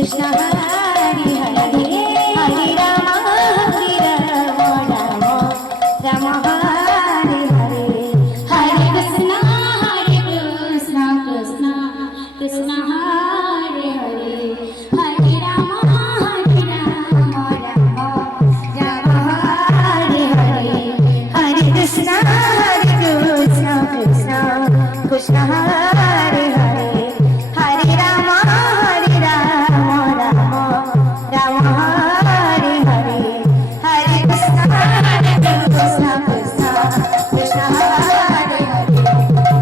Krishna Hari Hari Hari Rama Hari Rama Rama Rama Hari Hari Hari Krishna Krishna Krishna Hari Hari Hari Rama Rama Rama Hari Hari Hari Krishna Krishna Krishna Hari Hari Hari Rama Rama Rama Hari Hari Hari Krishna Krishna Krishna Hari Hari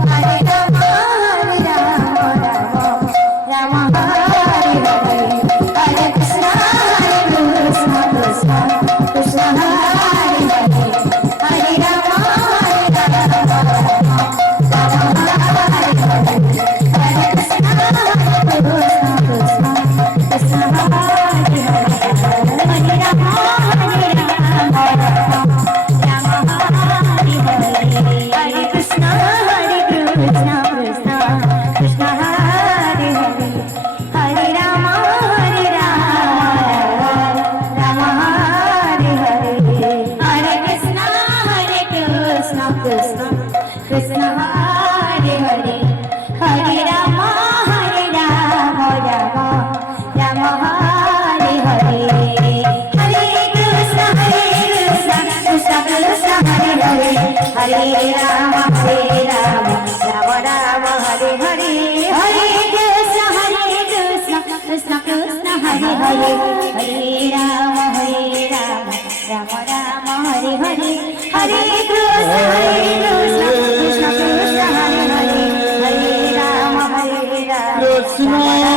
Hari Rama Rama Hari Hari Hari Krishna Krishna Krishna Hari Hari Hari Rama Krishna Hare Hare Hare Rama Rama Rama Hare Hare Hare Krishna Krishna Krishna Hare Hare Hare Rama Rama Rama Hare Hare Hare Krishna Krishna Krishna Hare Hare Hare Rama Rama Rama Hare Hare Hare Krishna Krishna Krishna Hare Hare Hare Rama Rama